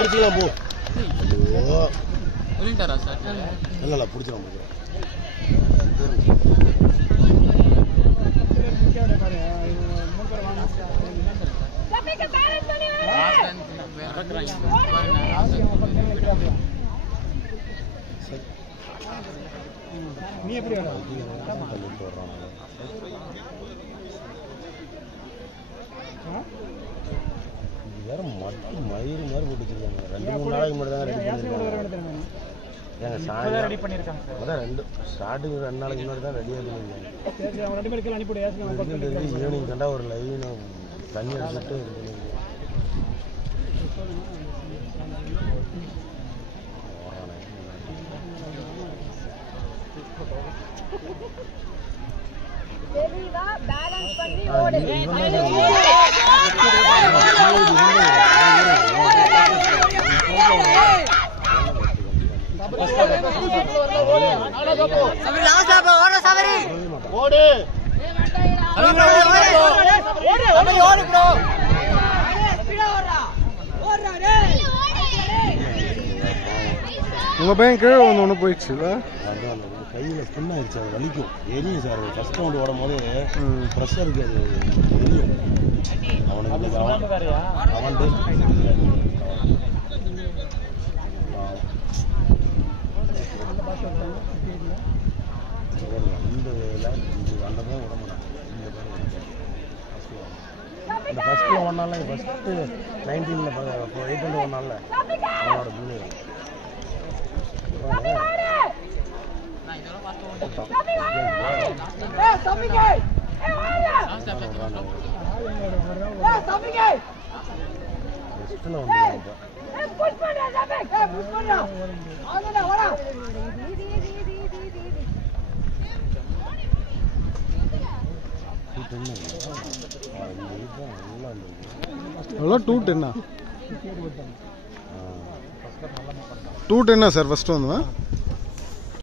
முடிச்சுக்கலாம் போ. சொல்லிட்டாரா சார்? இல்ல பிடிச்சிடும் நீ எப்படி வேற மட்டும் மயிறு மாதிரி போட்டு வச்சிருக்காங்க. 2-3 நாளைக்கு மட்டும் தான் ரெடி பண்ணிருக்காங்க. அதான் ஸ்டார்டிங் 2 நாளைக்கு முன்னாடி தான் ரெடியாக பண்ணிருக்காங்க. ஈவினிங் கண்டா ஒரு லைவ் தண்ணி அடிச்சுட்டு பேலன்ஸ் பண்ணி ஓடு. உங்க பையன் கீழே ஒன்று போயிடுச்சுல. அதான் கையில் ஸ்பின் ஆயிடுச்சு. அது வலிக்கும், எரியும் சார். ஃபர்ஸ்ட் ரவுண்ட் ஓடும் போது ப்ரெஷருக்கு அது எரியும். அவனுக்கு அவன் வந்ததான் விட மாட்டான். இந்த ஃபர்ஸ்ட்டில் ஒன்னால ஃபர்ஸ்ட்டு 19ல் 8 ஒன்னால அவனோட ஜூனியர் எல்லாம் 210 210 சார் ஃபர்ஸ்ட் வந்து